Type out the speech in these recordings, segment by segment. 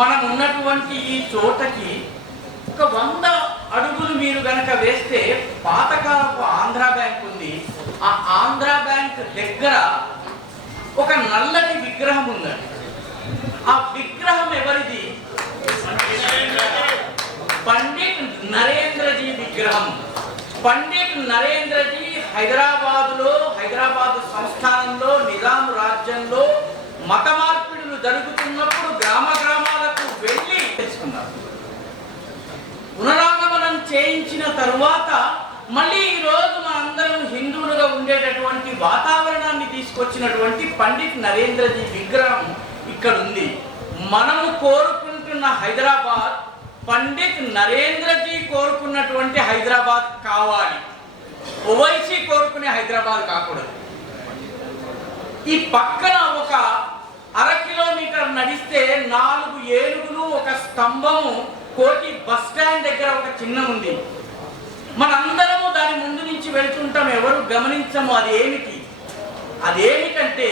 మనం ఉన్నటువంటి ఈ చోటకి ఒక 100 అడుగులు మీరు గనక వేస్తే పాతకాలపు ఆంధ్రా బ్యాంక్ ఉంది. ఆ ఆంధ్రా బ్యాంక్ దగ్గర ఒక నల్లటి విగ్రహం ఉందండి. ఆ విగ్రహం ఎవరిది? పండిట్ నరేంద్రజీ విగ్రహం. పండిట్ నరేంద్రజీ హైదరాబాద్ సంస్థానంలో నిజాం రాజ్యంలో మత మార్పిడులు జరుగుతున్నప్పుడు గ్రామాలకు వెళ్ళి తెలుసుకున్నారు. పునరాగమనం చేయించిన తరువాత మళ్ళీ ఈరోజు మనందరం హిందువులుగా ఉండేటటువంటి వాతావరణాన్ని తీసుకొచ్చినటువంటి పండిట్ నరేంద్రజీ విగ్రహం ఇక్కడ ఉంది. మనము కోరుకుంటున్న హైదరాబాద్ పండిట్ నరేంద్రజీ కోరుకున్నటువంటి హైదరాబాద్ కావాలి. ఓవైసీ కోరుకునే హైదరాబాద్ కాకూడదు. ఈ పక్కన ఒక 1/2 కిలోమీటర్ నడిస్తే 4 ఏనుగులు, ఒక స్తంభము, కోటి బస్ స్టాండ్ దగ్గర ఒక చిహ్నం ఉంది. మనందరము దాని ముందు నుంచి వెళ్తుంటాం, ఎవరు గమనించము. అదేమిటంటే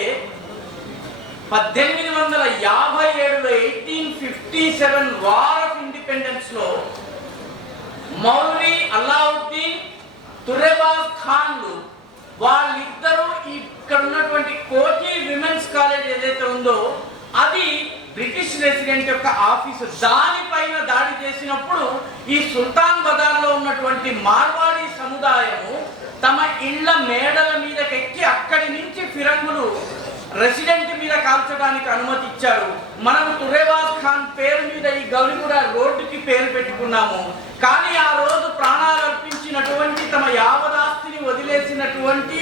1857లో 1857 వార్ ఆఫ్ ఇండిపెండెన్స్ లో మౌలవీ అల్లావుద్దీన్, తుర్రెబాజ్ ఖాన్లు వాళ్ళిద్దరూ ఇక్కడ ఉన్నటువంటి కోటి విమెన్స్ కాలేజ్ ఏదైతే ఉందో అది బ్రిటిష్ రెసిడెంట్ యొక్క ఆఫీసు, దానిపైన దాడి చేసినప్పుడు ఈ సుల్తాన్ బజార్లో ఉన్నటువంటి మార్వాడి సముదాయము తమ ఇళ్ల మేడల మీదకెక్కి అక్కడి నుంచి ఫిరంగులు రెసిడెంట్ మీద కాల్చడానికి అనుమతి ఇచ్చారు. మనం తుర్రెబాజ్ ఖాన్ పేరు మీద ఈ గౌలిగూడ రోడ్డుకి పేరు పెట్టుకున్నాము. కానీ ఆ రోజు ప్రాణాలు అర్పించినటువంటి తమ యావదాస్తిని వదిలేసినటువంటి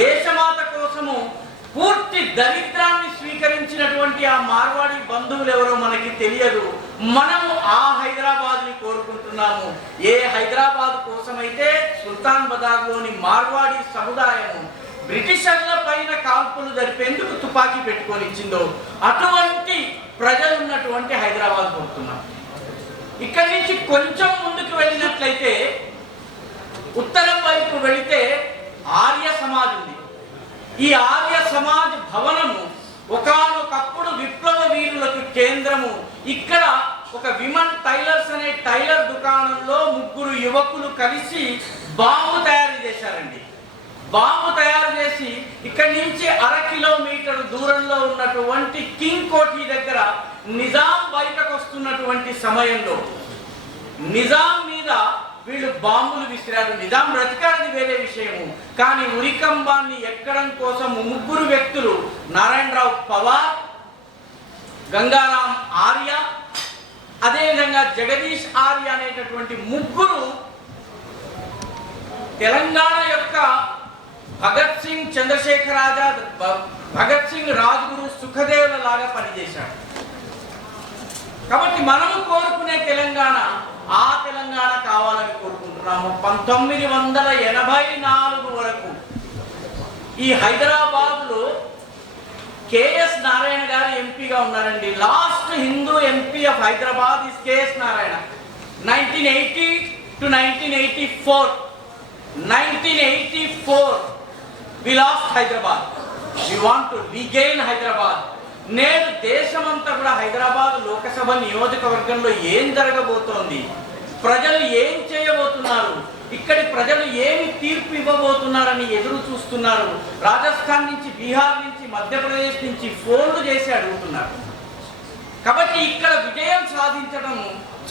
దేశమాత కోసము పూర్తి దరిద్రాన్ని స్వీకరించినటువంటి ఆ మార్వాడి బంధువులు ఎవరో మనకి తెలియదు. మనము ఆ హైదరాబాద్ని కోరుకుంటున్నాము. ఏ హైదరాబాద్ కోసమైతే సుల్తాన్ బజార్లోని మార్వాడి సముదాయము బ్రిటిషర్ల పైన కాల్పులు జరిపేందుకు తుపాకీ పెట్టుకొని ఇచ్చిందో అటువంటి ప్రజలు ఉన్నటువంటి హైదరాబాద్ కోరుతున్నాం. ఇక్కడి నుంచి కొంచెం ముందుకు వెళ్ళినట్లయితే ఉత్తరం వైపు వెళితే ఆర్య సమాజ్ ఉంది. ఈ ఆర్య సమాజ్ భవనము ఒకానొకప్పుడు విప్లవ వీరులకు కేంద్రము. ఇక్కడ ఒక విమన్ టైలర్స్ అనే టైలర్ దుకాణంలో 3 యువకులు కలిసి బాంబు తయారు చేశారండి. బాంబు తయారు చేసి ఇక్కడి నుంచి 1/2 కిలోమీటర్ దూరంలో ఉన్నటువంటి కింగ్ కోఠీ దగ్గర నిజాం బయటకు వస్తున్నటువంటి సమయంలో నిజాం మీద వీళ్ళు బాంబులు విసిరారు. నిజాం బ్రతికారది వేరే విషయము. కానీ ఉరికంబాన్ని ఎక్కడం కోసం 3 వ్యక్తులు, నారాయణరావు పవార్, గంగారాం ఆర్య, అదేవిధంగా జగదీష్ ఆర్య అనేటటువంటి 3 తెలంగాణ యొక్క భగత్ సింగ్, చంద్రశేఖర్ ఆజాద్, భగత్ సింగ్, రాజ్గురు, సుఖదేవుల లాగా పనిచేశాడు. కాబట్టి మనము కోరుకునే తెలంగాణ ఆ తెలంగాణ కావాలని కోరుకుంటున్నాము. 1984 వరకు ఈ హైదరాబాద్ లో కేఎస్ నారాయణ గారు ఎంపీగా ఉన్నారండి. Last Hindu MP of Hyderabad is KS Narayana. 1980 to 1984 we lost Hyderabad. We want to regain Hyderabad. నేడు దేశమంతా కూడా హైదరాబాద్ లోకసభ నియోజకవర్గంలో ఏం జరగబోతోంది, ప్రజలు ఏం చేయబోతున్నారు, ఇక్కడి ప్రజలు ఏమి తీర్పు ఇవ్వబోతున్నారని ఎదురు చూస్తున్నారు. రాజస్థాన్ నుంచి, బీహార్ నుంచి, మధ్యప్రదేశ్ నుంచి ఫోన్లు చేసి అడుగుతున్నారు. కాబట్టి ఇక్కడ విజయం సాధించడం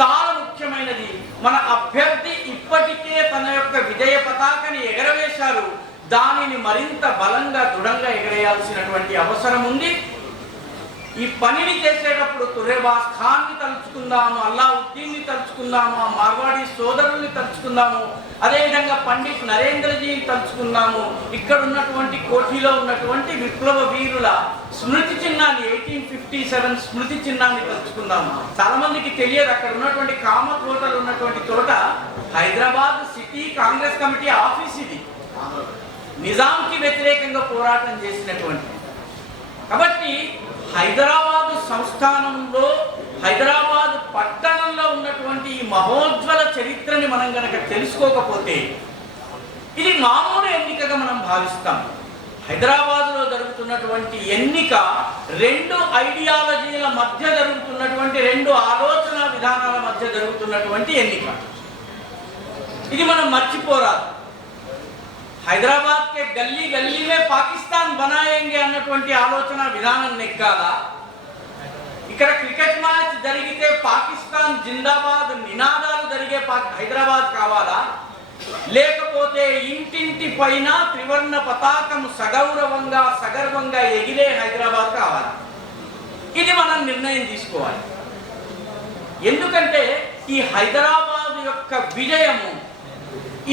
చాలా ముఖ్యమైనది. మన అభ్యర్థి ఇప్పటికే తన యొక్క విజయ పతాకని ఎగరవేశారు. దానిని మరింత బలంగా, దృఢంగా ఎగరేయాల్సినటువంటి అవసరం ఉంది. ఈ పనిని చేసేటప్పుడు తుర్రెబాజ్ ఖాన్ని తలుచుకుందాము, అల్లావుద్దీన్ని తలుచుకుందాము, ఆ మార్వాడి సోదరుల్ని తలుచుకుందాము, అదేవిధంగా పండిట్ నరేంద్రజీని తలుచుకుందాము. ఇక్కడ ఉన్నటువంటి కోఠీలో ఉన్నటువంటి విప్లవ వీరుల స్మృతి చిహ్నాన్ని, 1857 స్మృతి చిహ్నాన్ని తలుచుకుందాము. చాలా మందికి తెలియదు, అక్కడ ఉన్నటువంటి కామత్ హోటల్ ఉన్నటువంటి చోట Hyderabad city Congress committee office ఇది. నిజాంకి వ్యతిరేకంగా పోరాటం చేసినటువంటి. కాబట్టి హైదరాబాదు సంస్థానంలో, హైదరాబాద్ పట్టణంలో ఉన్నటువంటి ఈ మహోజ్వల చరిత్రని మనం గనక తెలుసుకోకపోతే ఇది మామూలు ఎన్నికగా మనం భావిస్తాం. హైదరాబాద్లో జరుగుతున్నటువంటి ఎన్నిక రెండు ఐడియాలజీల మధ్య జరుగుతున్నటువంటి, రెండు ఆలోచన విధానాల మధ్య జరుగుతున్నటువంటి ఎన్నిక. ఇది మనం మర్చిపోరాదు. హైదరాబాద్ కే గల్లీ గల్లీ మే పాకిస్తాన్ బనాయేంగే అన్నటువంటి ఆలోచన విధానం నెగ్గాలా, ఇక్కడ క్రికెట్ మ్యాచ్ జరిగితే పాకిస్తాన్ జిందాబాద్ నినాదాలు జరిగే హైదరాబాద్ కావాలా, లేకపోతే ఇంటింటి పైన త్రివర్ణ పతాకం సగౌరవంగా సగర్వంగా ఎగిరే హైదరాబాద్ కావాలా? ఇది మనం నిర్ణయం తీసుకోవాలి. ఎందుకంటే ఈ హైదరాబాద్ యొక్క విజయము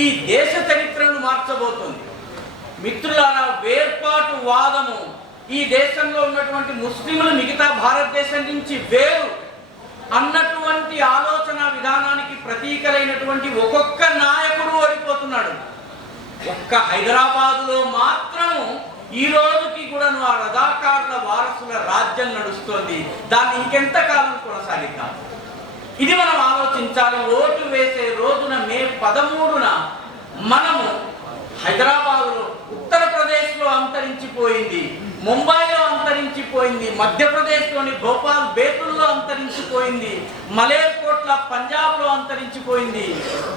ఈ దేశ చరిత్రను మార్చబోతుంది. మిత్రులారా, వేర్పాటు వాదము ఈ దేశంలో ఉన్నటువంటి ముస్లింలు మిగతా భారతదేశం నుంచి వేరు అన్నటువంటి ఆలోచన విధానానికి ప్రతీకలైనటువంటి ఒక్కొక్క నాయకుడు ఓడిపోతున్నాడు. ఒక్క హైదరాబాదులో మాత్రము ఈ రోజుకి కూడా ఆ రజాకారుల వారసుల రాజ్యం నడుస్తోంది. దాన్ని ఇంకెంత కాలం కొనసాగిద్దాం? ఇది మనం ఆలోచించాలి. ఓటు వేసే రోజున మే 13న మనము హైదరాబాద్లో, ఉత్తరప్రదేశ్లో అంతరించిపోయింది, ముంబైలో అంతరించిపోయింది, మధ్యప్రదేశ్లోని భోపాల్ బేతుల్లో అంతరించిపోయింది, మలేర్కోట్ల పంజాబ్లో అంతరించిపోయింది,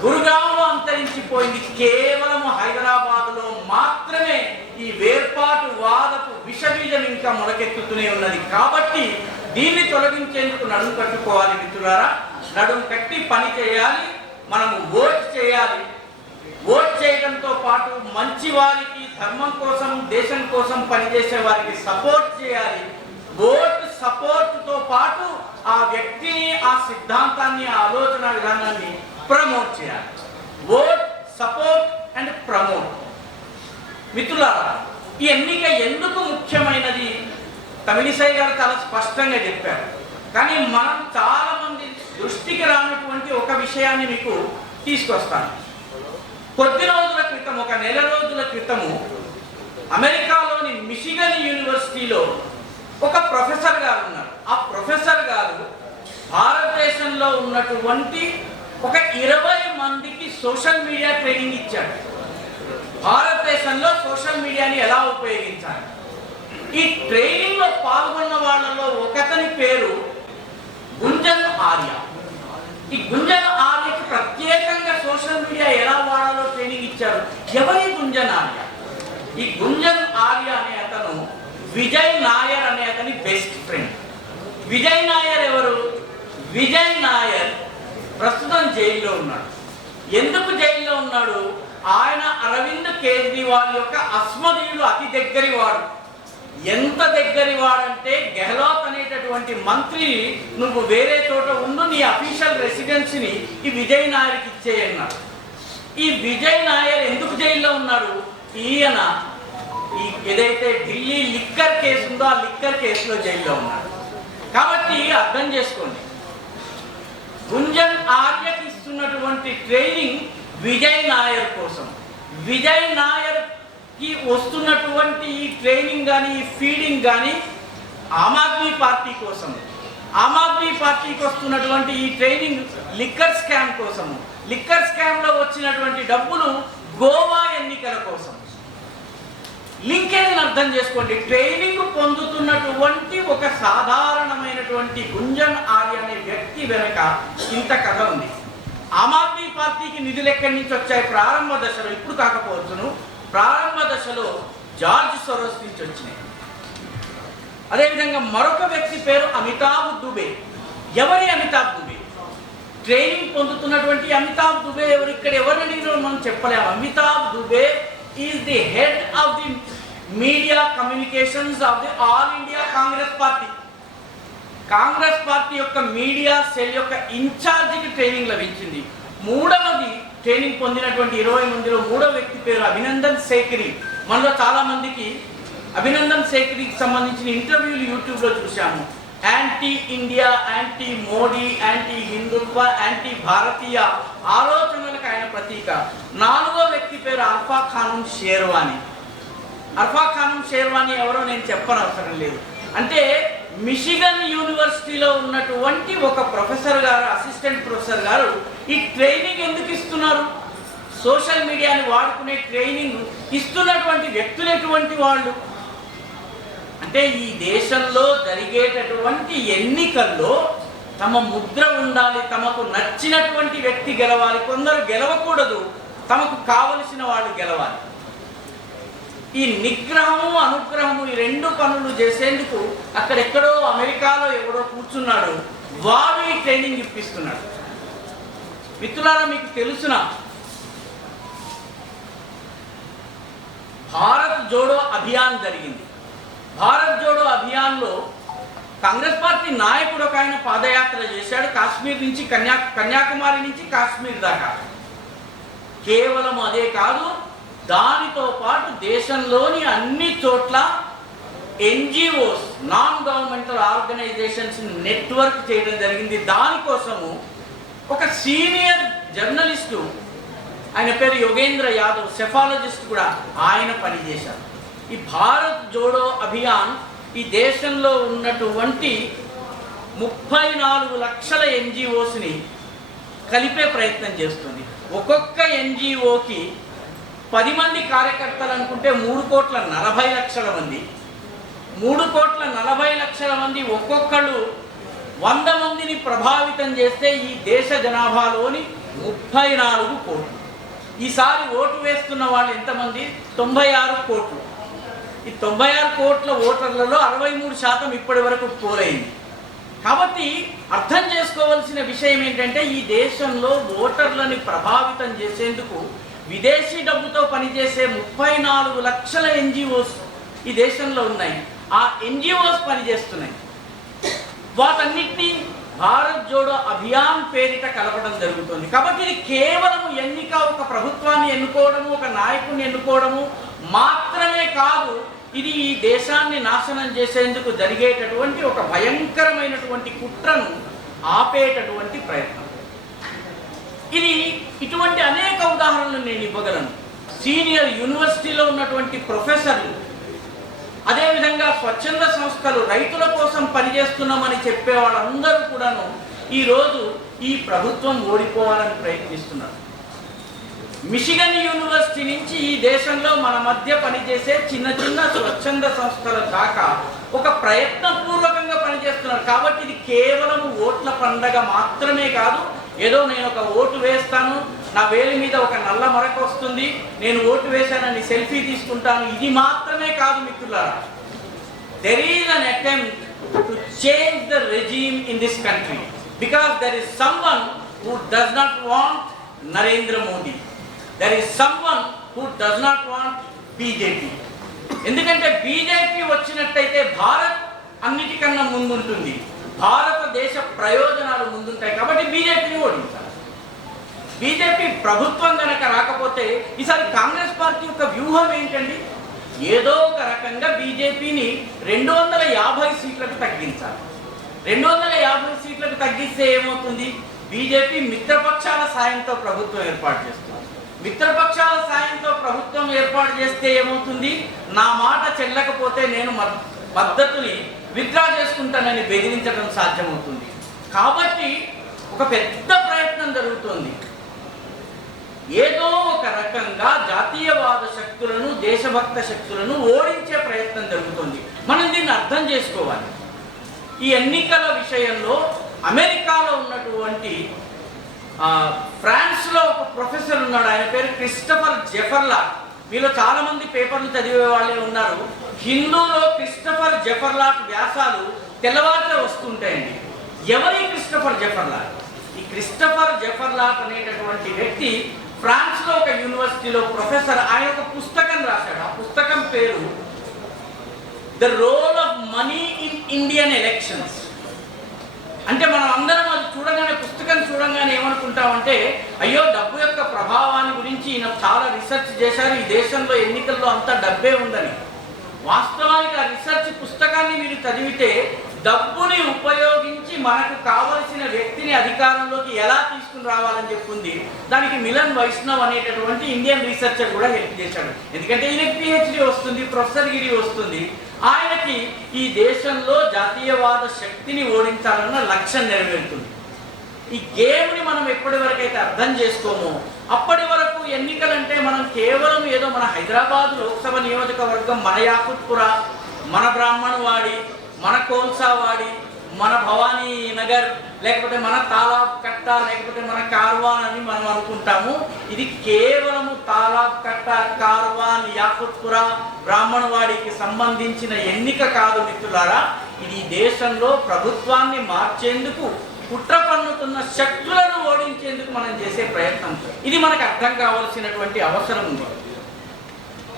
గురుగాంలో అంతరించిపోయింది. కేవలం హైదరాబాద్లో మాత్రమే ఈ వేర్పాటు వాదపు విషబీజం ఇంకా మొలకెత్తుతూనే ఉన్నది. కాబట్టి దీన్ని తొలగించేందుకు నడుము కట్టుకోవాలి మిత్రులారా. నడుము కట్టి పని చేయాలి. మనము ఓట్ చేయాలి. ఓట్ చేయడంతో పాటు మంచి వారికి, ధర్మం కోసం, దేశం కోసం పనిచేసే వారికి సపోర్ట్ చేయాలి. ఓట్ సపోర్ట్తో పాటు ఆ వ్యక్తిని, ఆ సిద్ధాంతాన్ని, ఆ ఆలోచన విధానాన్ని ప్రమోట్ చేయాలి. Vote, support and promote. మిత్రులారా, ఈ ఎన్నిక ఎందుకు ముఖ్యమైనది తమిళిసై గారు చాలా స్పష్టంగా చెప్పారు. కానీ మనం చాలా మంది దృష్టికి రానటువంటి ఒక విషయాన్ని మీకు తీసుకొస్తాను. కొద్ది రోజుల క్రితం, ఒక నెల రోజుల క్రితము అమెరికాలోని మిషిగన్ యూనివర్సిటీలో ఒక ప్రొఫెసర్ గారు ఉన్నారు. ఆ ప్రొఫెసర్ గారు భారతదేశంలో ఉన్నటువంటి ఒక 20 మందికి సోషల్ మీడియా ట్రైనింగ్ ఇచ్చాడు. భారతదేశంలో సోషల్ మీడియాని ఎలా ఉపయోగించాలి. ఈ ట్రైనింగ్ లో పాల్గొన్న వాళ్ళలో ఒకతని పేరు గుంజన్ ఆర్య. ఈ గుంజన్ ఆర్యకి ప్రత్యేకంగా సోషల్ మీడియా ఎలా వాడాలో ట్రైనింగ్ ఇచ్చారు. ఎవరి గుంజన్ ఆర్య? ఈ గుంజన్ ఆర్య అనే అతను విజయ్ నాయర్ అనే అతని బెస్ట్ ఫ్రెండ్. విజయ్ నాయర్ ఎవరు? విజయ్ నాయర్ ప్రస్తుతం జైల్లో ఉన్నాడు. ఎందుకు జైల్లో ఉన్నాడు? ఆయన అరవింద్ కేజ్రీవాల్ యొక్క అస్మదీయుడు, అతి దగ్గరి వాడు. ఎంత దగ్గరి వాడంటే గెహ్లోట్ అనేటటువంటి మంత్రి, నువ్వు వేరే చోట ఉండు, నీ అఫీషియల్ రెసిడెన్సీని ఈ విజయ్ నాయర్కి ఇచ్చేయన్నాడు. ఈ విజయ్ నాయర్ ఎందుకు జైల్లో ఉన్నాడు? ఈయన ఏదైతే ఢిల్లీ లిక్కర్ కేసు ఉందో ఆ లిక్కర్ కేసులో జైల్లో ఉన్నాడు. కాబట్టి అర్థం చేసుకోండి, గుంజన్ ఆర్యకి ఇస్తున్నటువంటి ట్రైనింగ్ విజయ్ నాయర్ కోసం. విజయ్ నాయర్ కి వస్తున్నటువంటి ఈ ట్రైనింగ్ కానీ, ఈ ఫీడింగ్ కానీ ఆమ్ ఆద్మీ పార్టీ కోసం. ఆమ్ ఆద్మీ పార్టీకి వస్తున్నటువంటి ఈ ట్రైనింగ్ లిక్కర్ స్కామ్ కోసము. లిక్కర్ స్కామ్ లో వచ్చినటువంటి డబ్బులు గోవా ఎన్నికల కోసం. లింకేజ్ అర్థం చేసుకోండి. ట్రైనింగ్ పొందుతున్నటువంటి ఒక సాధారణమైనటువంటి గుంజన్ ఆర్య అనే వ్యక్తి వెనుక ఇంత కథ ఉంది. ఆమ్ ఆద్మీ పార్టీకి నిధులు ఎక్కడి నుంచి వచ్చాయి? ప్రారంభ దశలో, ఇప్పుడు కాకపోవచ్చును, ప్రారంభ దశలో జార్జ్ సోరోస్ నుంచి వచ్చినాయి. అదేవిధంగా మరొక వ్యక్తి పేరు అమితాబ్ దుబే. ఎవరి అమితాబ్ దుబే? ట్రైనింగ్ పొందుతున్నటువంటి అమితాబ్ దుబే ఎవరు? ఇక్కడ ఎవరిని మనం చెప్పలేము. Amitabh Dubey is the head of the media communications of the All India Congress party. Congress party యొక్క మీడియా సెల్ యొక్క ఇన్ఛార్జికి ట్రైనింగ్ లభించింది. మూడవది, ట్రైనింగ్ పొందినటువంటి 20 మందిలో మూడవ వ్యక్తి పేరు అభినందన్ సేకరి. మనలో చాలా మందికి అభినందన్ సేకరికి సంబంధించిన ఇంటర్వ్యూలు యూట్యూబ్లో చూశాము. Anti India, anti Modi, anti Hindutva, anti భారతీయ ఆలోచనలకు ఆయన ప్రతీక. నాలుగో వ్యక్తి పేరు అర్ఫా ఖానం షేర్వానీ. అర్ఫా ఖానం షేర్వానీ ఎవరో నేను చెప్పనవసరం లేదు. అంటే మిషిగన్ యూనివర్సిటీలో ఉన్నటువంటి ఒక ప్రొఫెసర్ గారు, అసిస్టెంట్ ప్రొఫెసర్ గారు ఈ ట్రైనింగ్ ఎందుకు ఇస్తున్నారు? సోషల్ మీడియాని వాడుకునే ట్రైనింగ్ ఇస్తున్నటువంటి వ్యక్తులు ఎటువంటి వాళ్ళు అంటే ఈ దేశంలో జరిగేటటువంటి ఎన్నికల్లో తమ ముద్ర ఉండాలి, తమకు నచ్చినటువంటి వ్యక్తి గెలవాలి, కొందరు గెలవకూడదు, తమకు కావలసిన వాళ్ళు గెలవాలి. ఈ నిగ్రహము అనుగ్రహము ఈ రెండు పనులు చేసేందుకు అక్కడెక్కడో అమెరికాలో ఎవడో కూర్చున్నాడు, వాడు ఈ ట్రైనింగ్ ఇప్పిస్తున్నాడు. మిత్రులారా, మీకు తెలుసున భారత్ జోడో అభియాన్ జరిగింది. భారత్ జోడో అభియాన్లో కాంగ్రెస్ పార్టీ నాయకుడు ఒక ఆయన పాదయాత్ర చేశాడు, కాశ్మీర్ నుంచి కన్యాకుమారి నుంచి కాశ్మీర్ దాకా. కేవలం అదే కాదు, దానితో పాటు దేశంలోని అన్ని చోట్ల NGOs, non governmental organisations network చేయడం జరిగింది. దానికోసము ఒక సీనియర్ జర్నలిస్టు, ఆయన పేరు యోగేంద్ర యాదవ్, సెఫాలజిస్ట్ కూడా, ఆయన పనిచేశారు. ఈ భారత్ జోడో అభియాన్ ఈ దేశంలో ఉన్నటువంటి 34 లక్షల ఎన్జిఓస్ని కలిపే ప్రయత్నం చేస్తుంది. ఒక్కొక్క ఎన్జిఓకి 10 మంది కార్యకర్తలు అనుకుంటే 3,40,00,000 మంది, 3,40,00,000 మంది ఒక్కొక్కళ్ళు 100 మందిని ప్రభావితం చేస్తే ఈ దేశ జనాభాలోని 34 కోట్లు. ఈసారి ఓటు వేస్తున్న వాళ్ళు ఎంతమంది? 96 కోట్లు. ఈ 96 కోట్ల ఓటర్లలో 63% ఇప్పటి వరకు పోలైంది. కాబట్టి అర్థం చేసుకోవాల్సిన విషయం ఏంటంటే ఈ దేశంలో ఓటర్లని ప్రభావితం చేసేందుకు విదేశీ డబ్బుతో పనిచేసే 34 లక్షల ఎన్జిఓస్ ఈ దేశంలో ఉన్నాయి. ఆ ఎన్జిఓస్ పనిచేస్తున్నాయి. వాటన్నిటినీ భారత్ జోడో అభియాన్ పేరిట కలపడం జరుగుతుంది. కాబట్టి ఇది కేవలం ఎన్నిక, ఒక ప్రభుత్వాన్ని ఎన్నుకోవడము, ఒక నాయకుడిని ఎన్నుకోవడము మాత్రమే కాదు, ఇది ఈ దేశాన్ని నాశనం చేసేందుకు జరిగేటటువంటి ఒక భయంకరమైనటువంటి కుట్రను ఆపేటటువంటి ప్రయత్నం. ఇది ఇటువంటి అనేక ఉదాహరణలు నేను ఇవ్వగలను. సీనియర్ యూనివర్సిటీలో ఉన్నటువంటి ప్రొఫెసర్లు, అదేవిధంగా స్వచ్ఛంద సంస్థలు, రైతుల కోసం పనిచేస్తున్నామని చెప్పే వాళ్ళందరూ కూడాను ఈరోజు ఈ ప్రభుత్వం ఓడిపోవాలని ప్రయత్నిస్తున్నారు. మిషిగన్ యూనివర్సిటీ నుంచి ఈ దేశంలో మన మధ్య పనిచేసే చిన్న చిన్న స్వచ్ఛంద సంస్థల దాకా ఒక ప్రయత్నపూర్వకంగా పనిచేస్తున్నారు. కాబట్టి ఇది కేవలం ఓట్ల పండగ మాత్రమే కాదు, ఏదో నేను ఒక ఓటు వేస్తాను, నా వేలి మీద ఒక నల్ల మరక వస్తుంది, నేను ఓటు వేశానని సెల్ఫీ తీసుకుంటాను, ఇది మాత్రమే కాదు మిత్రులారా. There is an attempt to change the regime in this country because there is someone who does not want Narendra Modi. There is someone who does not want BJP. ఎందుకంటే BJP వచ్చినట్టయితే భారత్ అన్నిటికన్నా ముందుంటుంది, భారతదేశ ప్రయోజనాలు ముందుంటాయి. కాబట్టి బీజేపీని ఓడించాలి. బీజేపీ ప్రభుత్వం కనుక రాకపోతే ఈసారి కాంగ్రెస్ పార్టీ యొక్క వ్యూహం ఏంటండి? ఏదో ఒక రకంగా బీజేపీని 250 సీట్లకు తగ్గించాలి. 250 సీట్లకు తగ్గిస్తే ఏమవుతుంది? బీజేపీ మిత్రపక్షాల సాయంతో ప్రభుత్వం ఏర్పాటు చేస్తుంది. మిత్రపక్షాల సాయంతో ప్రభుత్వం ఏర్పాటు చేస్తే ఏమవుతుంది? నా మాట చెల్లకపోతే నేను మద్దతుని విత్డ్రా చేసుకుంటానని బెదిరించడం సాధ్యమవుతుంది. కాబట్టి ఒక పెద్ద ప్రయత్నం జరుగుతుంది. ఏదో ఒక రకంగా జాతీయవాద శక్తులను, దేశభక్త శక్తులను ఓడించే ప్రయత్నం జరుగుతుంది. మనం దీన్ని అర్థం చేసుకోవాలి. ఈ ఎన్నికల విషయంలో అమెరికాలో ఉన్నటువంటి ఫ్రాన్స్లో ఒక ప్రొఫెసర్ ఉన్నాడు, ఆయన పేరు క్రిస్టఫర్ జెఫర్లాట్. మీలో చాలా మంది పేపర్లు చదివే వాళ్ళే ఉన్నారు. హిందూలో క్రిస్టఫర్ జెఫర్లాట్ వ్యాసాలు తెల్లవారులే వస్తుంటాయండి. ఎవరి క్రిస్టఫర్ జెఫర్లాట్? ఈ క్రిస్టఫర్ జెఫర్లాట్ అనేటటువంటి వ్యక్తి ఫ్రాన్స్లో ఒక యూనివర్సిటీలో ప్రొఫెసర్. ఆయన ఒక పుస్తకం రాశాడు. ఆ పుస్తకం పేరు the role of money in Indian elections. అంటే మనం అందరం అది చూడగానే, పుస్తకం చూడగానే ఏమనుకుంటామంటే, అయ్యో డబ్బు యొక్క ప్రభావాన్ని గురించి ఈయన చాలా రీసెర్చ్ చేశారు, ఈ దేశంలో ఎన్నికల్లో అంతా డబ్బే ఉందని. వాస్తవానికి ఆ రీసెర్చ్ పుస్తకాన్ని మీరు చదివితే డబ్బుని ఉపయోగించి మనకు కావలసిన వ్యక్తిని అధికారంలోకి ఎలా తీసుకుని రావాలని చెప్పింది. దానికి మిలన్ వైష్ణవ్ అనేటటువంటి ఇండియన్ రీసెర్చర్ కూడా హెల్ప్ చేశాడు. ఎందుకంటే ఈయనకి పిహెచ్డి వస్తుంది, ప్రొఫెసర్ గిరి వస్తుంది. ఆయనకి ఈ దేశంలో జాతీయవాద శక్తిని ఓడించాలన్న లక్ష్యం నెరవేరుతుంది. ఈ గేమ్ని మనం ఎప్పటి వరకు అయితే అర్థం చేసుకోమో అప్పటి వరకు ఎన్నికలంటే మనం కేవలం ఏదో మన హైదరాబాద్ లోక్సభ నియోజకవర్గం, మన యాకుత్పుర, మన బ్రాహ్మణవాడి, మన కోల్సావాడి, మన భవానీ నగర్, లేకపోతే మన తాలాబ్ కట్ట, లేకపోతే మన కార్వాన్ అని మనం అనుకుంటాము. ఇది కేవలము తాలాబ్ కట్ట, కార్వాన్, యాకుత్పుర, బ్రాహ్మణవాడికి సంబంధించిన ఎన్నిక కాదు మిత్రులారా. ఇది దేశంలో ప్రభుత్వాన్ని మార్చేందుకు, కుట్ర పన్నుతున్న శక్తులను ఓడించేందుకు మనం చేసే ప్రయత్నం. ఇది మనకు అర్థం కావాల్సినటువంటి అవసరం ఉంది.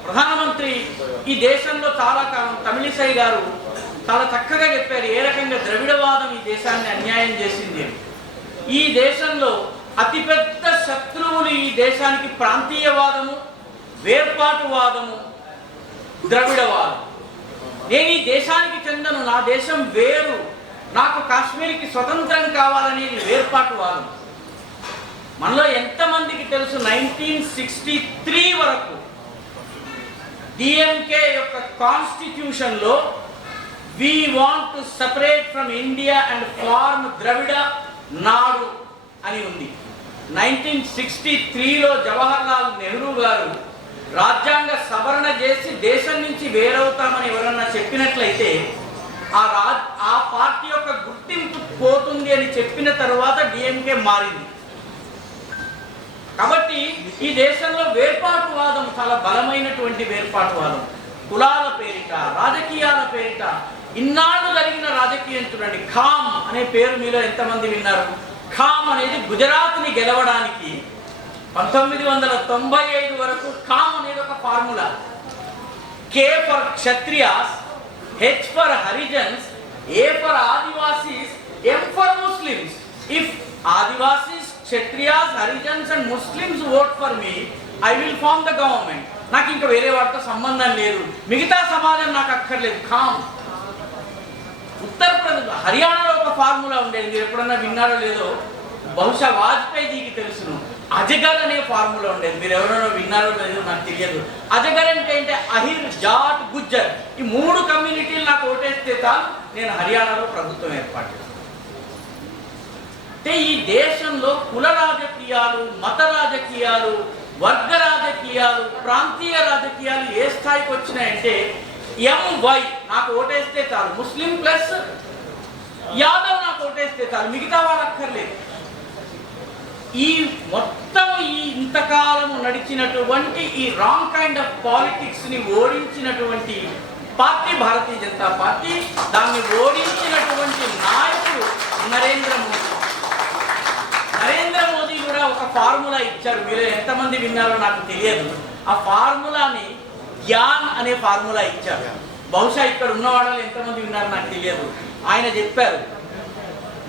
ప్రధానమంత్రి ఈ దేశంలో చాలా కాలం తమిళిసై గారు చాలా చక్కగా చెప్పారు ఏ రకంగా ద్రవిడవాదం ఈ దేశాన్ని అన్యాయం చేసింది. ఈ దేశంలో అతిపెద్ద శత్రువులు ఈ దేశానికి ప్రాంతీయవాదము, వేర్పాటువాదము, ద్రవిడవాదం. నేను ఈ దేశానికి చెందను, నా దేశం వేరు, నాకు కాశ్మీర్కి స్వతంత్రం కావాలనేది వేర్పాటువాదం. మనలో ఎంతమందికి తెలుసు 1963 వరకు డిఎంకే యొక్క కాన్స్టిట్యూషన్లో we want to separate from India and form Dravida Nadu అని ఉంది. 1963లో జవహర్లాల్ నెహ్రూ గారు రాజ్యాంగ సవరణ చేసి దేశం నుంచి వేరవుతామని ఎవరన్నా చెప్పినట్లయితే ఆ పార్టీ యొక్క గుర్తింపు పోతుంది అని చెప్పిన తర్వాత డిఎంకే మారింది. కాబట్టి ఈ దేశంలో వేర్పాటువాదం చాలా బలమైనటువంటి వేర్పాటువాదం. కులాల పేరిట, రాజకీయాల పేరిట ఇన్నాళ్ళు జరిగిన రాజకీయం చూడండి. ఖామ్ అనే పేరు మీలో ఎంతమంది విన్నారు? ఖామ్ అనేది గుజరాత్ని గెలవడానికి 1995 వరకు ఖామ్ అనేది ఒక formula. K for Kshatriyas, H for Harijans, A for Adivasis, M for Muslims. If Adivasis, Kshatriyas, Harijans and Muslims vote for me, I will form the government. నాకు ఇంకా వేరే వాటితో సంబంధం లేదు, మిగతా సమాజం నాకు అక్కర్లేదు. ఖామ్. ఉత్తరప్రదేశ్, హర్యానాలో ఒక ఫార్ములా ఉండేది, మీరు ఎప్పుడన్నా విన్నారో లేదో, బహుశా వాజ్పేయిజీకి తెలుసును. అజగర్ అనే ఫార్ములా ఉండేది, మీరు ఎవరైనా విన్నారో లేదో నాకు తెలియదు. అజగర్ అంటే అహిర్, జాట్, గుజ్జర్, ఈ 3 కమ్యూనిటీలు నాకు ఓటేస్తే చాలు, నేను హర్యానాలో ప్రభుత్వం ఏర్పాటు చేస్తాను. అంటే ఈ దేశంలో కుల రాజకీయాలు, మత రాజకీయాలు, వర్గ రాజకీయాలు, ప్రాంతీయ రాజకీయాలు ఏ స్థాయికి వచ్చినాయంటే ఎంవై నాకు ఓటేస్తే చాలు, ముస్లిం ప్లస్ యాదవ్ నాకు ఓటేస్తే చాలు, మిగతా వాళ్ళు అక్కర్లేదు. ఈ మొత్తం ఇంతకాలం నడిచినటువంటి ఈ రాంగ్ కైండ్ ఆఫ్ పాలిటిక్స్ ని ఓడించినటువంటి పార్టీ భారతీయ జనతా పార్టీ. దాన్ని ఓడించినటువంటి నాయకుడు నరేంద్ర మోదీ. నరేంద్ర మోదీ కూడా ఒక ఫార్ములా ఇచ్చారు, మీరు ఎంతమంది విన్నారో నాకు తెలియదు. ఆ ఫార్ములాని జ్ఞాన్ అనే ఫార్ములా ఇచ్చారు. బహుశా ఇక్కడ ఉన్న వాళ్ళు ఎంతమంది విన్నారో నాకు తెలియదు. ఆయన చెప్పారు,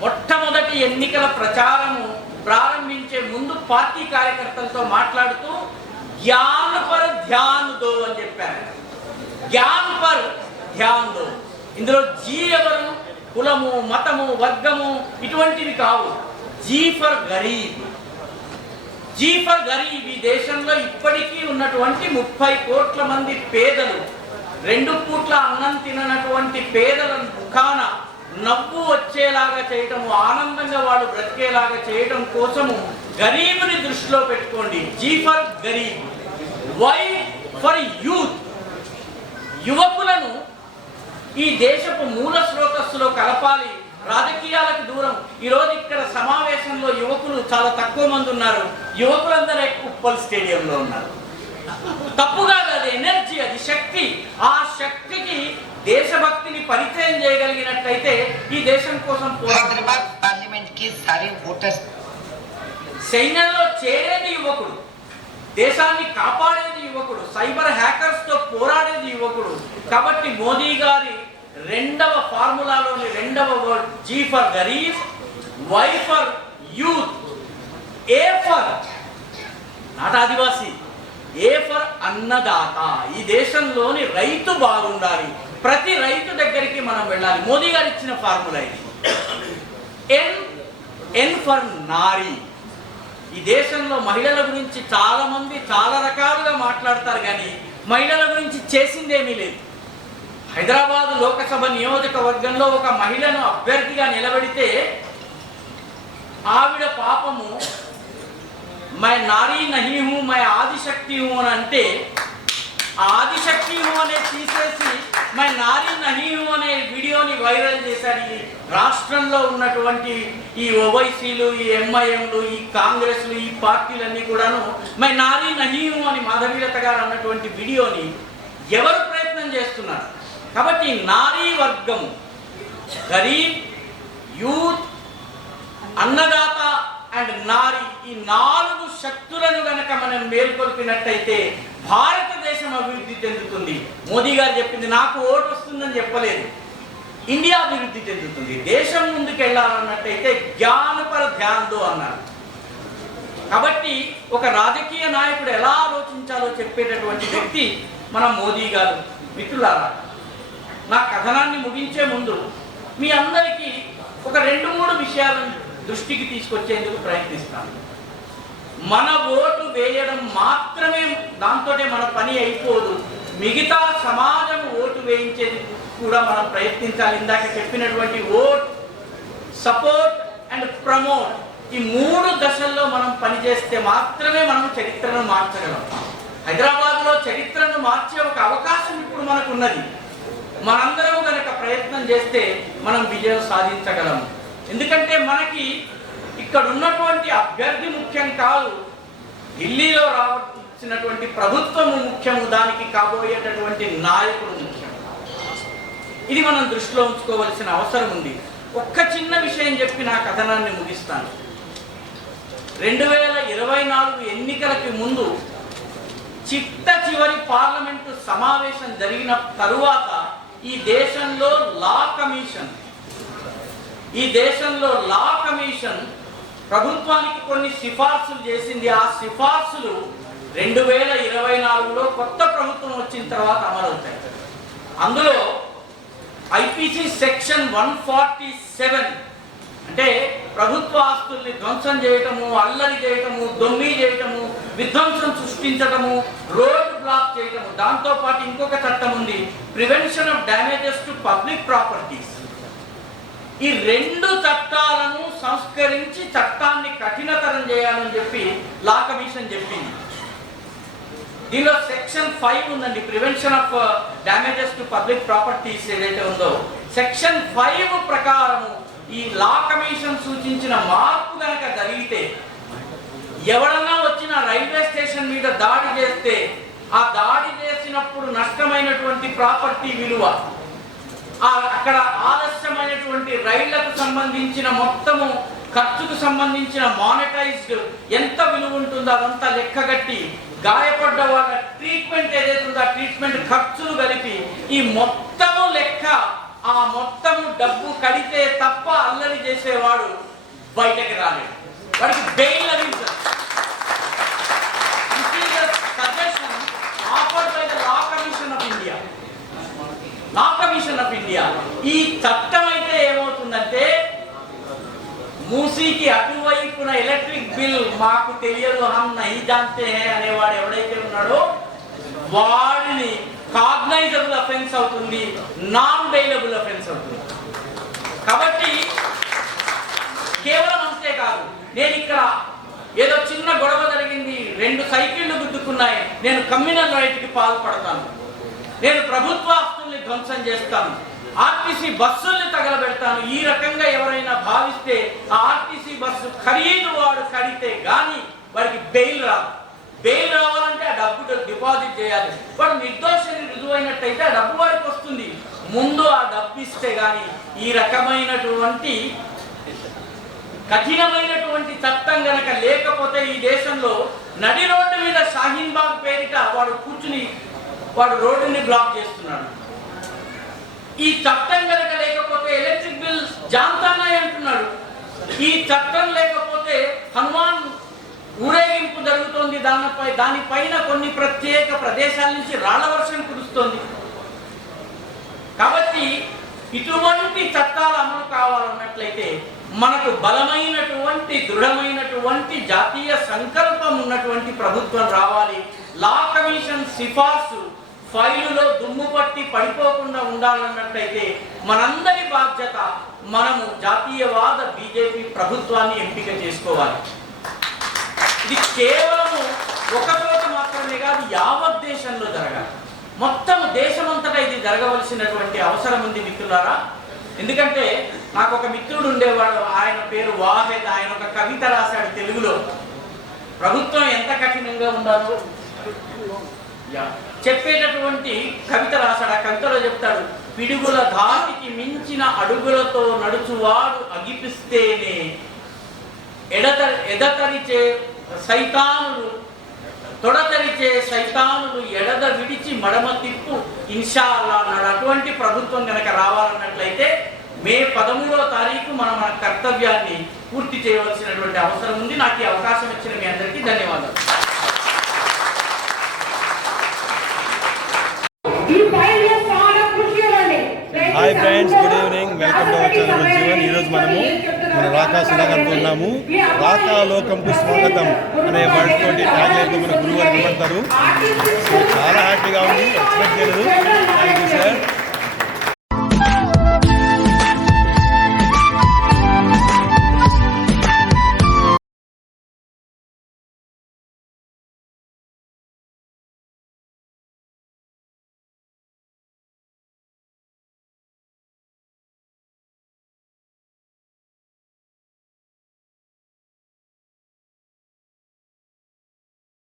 మొట్టమొదటి ఎన్నికల ప్రచారము ప్రారంభించే ముందు పార్టీ కార్యకర్తలతో మాట్లాడుతూ జ్ఞాన్ పర్ ధ్యాన్ దో అని చెప్పారు. జ్ఞాన్ పర్ ధ్యాన్ దో. ఇందులో జీ ఎవరు? కులము, మతము, వర్గము ఇటువంటివి కావు. G for garib. G for garib. ఈ దేశంలో ఇప్పటికీ ఉన్నటువంటి 30 కోట్ల మంది పేదలు, 2 పూట్ల అన్నం తిననటువంటి పేదల ముఖాన నవ్వు వచ్చేలాగా చేయటము, ఆనందంగా వాళ్ళు బ్రతికేలాగా చేయటం కోసము గరీబుని దృష్టిలో పెట్టుకోండి. G for garib. Y for youth. యువకులను ఈ దేశపు మూల స్రోతస్సులో కలపాలి, రాజకీయాలకు దూరం. ఈరోజు ఇక్కడ సమావేశంలో యువకులు చాలా తక్కువ మంది ఉన్నారు. యువకులందరూ ఉప్పల్ స్టేడియంలో ఉన్నారు. తప్పుగా అది ఎనర్జీ, అది శక్తి. ఆ శక్తికి దేశభక్తిని పరిచయం చేయగలిగినట్లయితే ఈ దేశం కోసం సైన్యంలో చేరేది యువకుడు, దేశాన్ని కాపాడేది యువకుడు, సైబర్ హ్యాకర్స్ తో పోరాడేది యువకుడు. కాబట్టి మోదీ గారి 2వ ఫార్ములాలోని 2వ word G for garib, Y for youth, A for not Adivasi, A for annadata. ఈ దేశంలోని రైతు బాగుండాలి, ప్రతి రైతు దగ్గరికి మనం వెళ్ళాలి. మోదీ గారు ఇచ్చిన ఫార్ములా ఇది. ఎన్ ఫర్ నారీ. ఈ దేశంలో మహిళల గురించి చాలా మంది చాలా రకాలుగా మాట్లాడతారు, కానీ మహిళల గురించి చేసిందేమీ లేదు. హైదరాబాద్ లోకసభ నియోజకవర్గంలో ఒక మహిళను అభ్యర్థిగా నిలబెడితే ఆవిడ పాపము my Nari Nahi who my Adishakti who అని అంటే ఆదిశక్తి హూ అనేది తీసేసి మై నారీ నహీ హూ అనే వీడియోని వైరల్ చేశారు. ఈ రాష్ట్రంలో ఉన్నటువంటి ఈ ఓవైసీలు, ఈ ఎంఐఎంలు, ఈ కాంగ్రెస్లు, ఈ పార్టీలన్నీ కూడాను మై నారీ నహీ హూ అని మాధవీలత గారు అన్నటువంటి వీడియోని ఎవరు ప్రయత్నం చేస్తున్నారు? కాబట్టి నారీ వర్గం, గరీబ్, యూత్, అన్నదాత అండ్ నారీ, ఈ 4 శక్తులను గనక మనం మేల్కొల్పినట్టయితే భారతదేశం అభివృద్ధి చెందుతుంది. మోదీ గారు చెప్పింది నాకు ఓటు వస్తుందని చెప్పలేదు, ఇండియా అభివృద్ధి చెందుతుంది. దేశం ముందుకు వెళ్ళాలన్నట్టయితే జ్ఞాన్ పర్ ధ్యాన్ దో అన్నారు. కాబట్టి ఒక రాజకీయ నాయకుడు ఎలా ఆలోచించాలో చెప్పేటటువంటి వ్యక్తి మన మోదీ గారు. మిత్రులారా, నా కథనాన్ని ముగించే ముందు మీ అందరికీ ఒక 2-3 విషయాలను దృష్టికి తీసుకొచ్చేందుకు ప్రయత్నిస్తాను. మన ఓటు వేయడం మాత్రమే దాంతోనే మన పని అయిపోదు, మిగతా సమాజం ఓటు వేయించేది కూడా మనం ప్రయత్నించాలి. ఇందాక చెప్పినటువంటి ఓట్, సపోర్ట్ అండ్ ప్రమోట్, ఈ 3 దశల్లో మనం పనిచేస్తే మాత్రమే మనం చరిత్రను మార్చగలం. హైదరాబాద్లో చరిత్రను మార్చే ఒక అవకాశం ఇప్పుడు మనకు ఉన్నది. మనందరం కనుక ప్రయత్నం చేస్తే మనం విజయం సాధించగలం. ఎందుకంటే మనకి ఇక్కడ ఉన్నటువంటి అభ్యర్థి ముఖ్యం కాదు, ఢిల్లీలో రావాల్సినటువంటి ప్రభుత్వము ముఖ్యము, దానికి కాబోయేటటువంటి నాయకుడు ముఖ్యం. ఇది మనం దృష్టిలో ఉంచుకోవాల్సిన అవసరం ఉంది. ఒక్క చిన్న విషయం చెప్పి నా కథనాన్ని ముగిస్తాను. 2024 ఎన్నికలకి ముందు చిట్ట చివరి పార్లమెంటు సమావేశం జరిగిన తరువాత ఈ దేశంలో లా కమిషన్ ప్రభుత్వానికి కొన్ని సిఫార్సులు చేసింది. ఆ సిఫార్సులు 2024లో కొత్త ప్రభుత్వం వచ్చిన తర్వాత అమలవుతాయి. అందులో ఐపీసీ సెక్షన్ 147 అంటే ప్రభుత్వ ఆస్తుల్ని ధ్వంసం చేయటము, అల్లరి చేయటము, దొమ్మి చేయటము, విధ్వంసం సృష్టించటము, రోడ్ బ్లాక్ చేయటము, దాంతోపాటు ఇంకొక చట్టం ఉంది, prevention of damages to public properties. ఈ 2 చట్టాలను సంస్కరించి చట్టాన్ని కఠినతరం చేయాలని చెప్పి లా కమిషన్ చెప్పింది. దీనిలో సెక్షన్ 5 ఉందండి, prevention of damages to public properties ఏదైతే ఉందో, సెక్షన్ 5 ప్రకారము ఈ లా కమిషన్ సూచించిన మార్పు కనుక జరిగితే ఎవరన్నా వచ్చిన రైల్వే స్టేషన్ మీద దాడి చేస్తే ఆ దాడి చేసినప్పుడు నష్టమైనటువంటి ప్రాపర్టీ విలువ, అక్కడ ఆలస్యమైనటువంటి రైళ్లకు సంబంధించిన మొత్తము ఖర్చుకు సంబంధించిన మానిటైజ్డ్ ఎంత విలువ ఉంటుందో అదంతా లెక్కగట్టి గాయపడ్డ వాళ్ళ ట్రీట్మెంట్ ఏదైతే ఉందో ఆ ట్రీట్మెంట్ ఖర్చులు కలిపి ఈ మొత్తము లెక్క, ఆ మొత్తము డబ్బు కడితే తప్ప అల్లరి చేసేవాడు బయటకి రాలేడు, వాడికి బెయిల్ లభించదు. Law commission of India. ఈ చట్టం అయితే ఏమవుతుందంటే మూసీకి అటువైపున ఎలక్ట్రిక్ బిల్ మాకు తెలియదు హమ్ నహీ జాన్తే హై అనేవాడు ఎవడైతే ఉన్నాడో వాడిని కాగ్నైజబుల్ అఫెన్స్ అవుతుంది, నాన్ బెయిలబుల్ అఫెన్స్ అవుతుంది. కాబట్టి కేవలం అంతే కాదు, నేను ఇక్కడ ఏదో చిన్న గొడవ జరిగింది, 2 సైకిళ్లు గుద్దుకున్నాయి, నేను కమ్యూనల్ రైట్కి పాల్పడతాను, నేను ప్రభుత్వ ఆస్తుల్ని ధ్వంసం చేస్తాను, ఆర్టీసీ బస్సుల్ని తగలబెడతాను, ఈ రకంగా ఎవరైనా భావిస్తే ఆ ఆర్టీసీ బస్సు ఖరీదు వాడు కడితే గాని వాడికి బెయిల్ రాదు. బెయిల్ రావాలంటే ఆ డబ్బు డిపాజిట్ చేయాలి. వాడు నిర్దోషాన్ని రుజువైనట్టయితే ఆ డబ్బు వాడికి వస్తుంది. ముందు ఆ డబ్బు ఇస్తే గాని ఈ రకమైనటువంటి కఠినమైనటువంటి చట్టం గనక లేకపోతే ఈ దేశంలో నడి రోడ్డు మీద షాహీన్ బాగ్ పేరిట వాడు కూర్చుని వాడు రోడ్డుని బ్లాక్ చేస్తున్నాడు. ఈ చట్టం కనుక లేకపోతే ఎలక్ట్రిక్ బిల్ జాంతానాయ్ అంటున్నాడు. ఈ చట్టం లేకపోతే హనుమాన్ ఊరేగింపు జరుగుతోంది, దానిపైన కొన్ని ప్రత్యేక ప్రదేశాల నుంచి రాళ్ల వర్షం కురుస్తోంది. కాబట్టి ఇటువంటి చట్టాలు అమలు కావాలన్నట్లయితే మనకు బలమైనటువంటి దృఢమైనటువంటి జాతీయ సంకల్పం ఉన్నటువంటి ప్రభుత్వం రావాలి. లా కమిషన్ సిఫార్సు ఫైలులో దుమ్ము పట్టి పడిపోకుండా ఉండాలన్నట్లయితే మనందరి బాధ్యత మనము జాతీయవాద బీజేపీ ప్రభుత్వాన్ని ఎంపిక చేసుకోవాలి. ఇది కేవలము ఒక చోట మాత్రమే కాదు, యావత్ దేశంలో జరగాలి. మొత్తం దేశమంతటా ఇది జరగవలసినటువంటి అవసరం ఉంది మిత్రులారా. ఎందుకంటే నాకు ఒక మిత్రుడు ఉండేవాడు, ఆయన పేరు వాహెద్. ఆయన ఒక కవిత రాశాడు తెలుగులో. ప్రభుత్వం ఎంత కఠినంగా ఉండాలో చెప్పేటటువంటి కవిత రాశాడు. ఆ కవితలో చెప్తాడు, పిడుగుల ధాటికి మించిన అడుగులతో నడుచువాడు అగిపిస్తేనే ఎడతరిచే సైతానులు తొడతరిచే సైతానులు ఎడద విడిచి మడమ తిప్పు ఇన్షా అల్లా అన్నాడు. అటువంటి ప్రభుత్వం కనుక రావాలన్నట్లయితే మే 13వ తారీఖు మనం మన కర్తవ్యాన్ని పూర్తి చేయవలసినటువంటి అవసరం ఉంది. నాకు ఈ అవకాశం ఇచ్చిన మీ అందరికీ ధన్యవాదాలు. Hi friends, good evening, welcome to our channel Jeevan. ఈరోజు మనము మన రాకా సుధాకర్తో ఉన్నాము. రాకా లోకంకు స్వాగతం అనే వర్డ్ తోటి ట్యాగ్లైన్తో మన గురువు గారు నిలబడతారు. సో చాలా హ్యాపీగా ఉంది, ఎక్స్పెక్ట్ చేయలేదు. Thank you sir.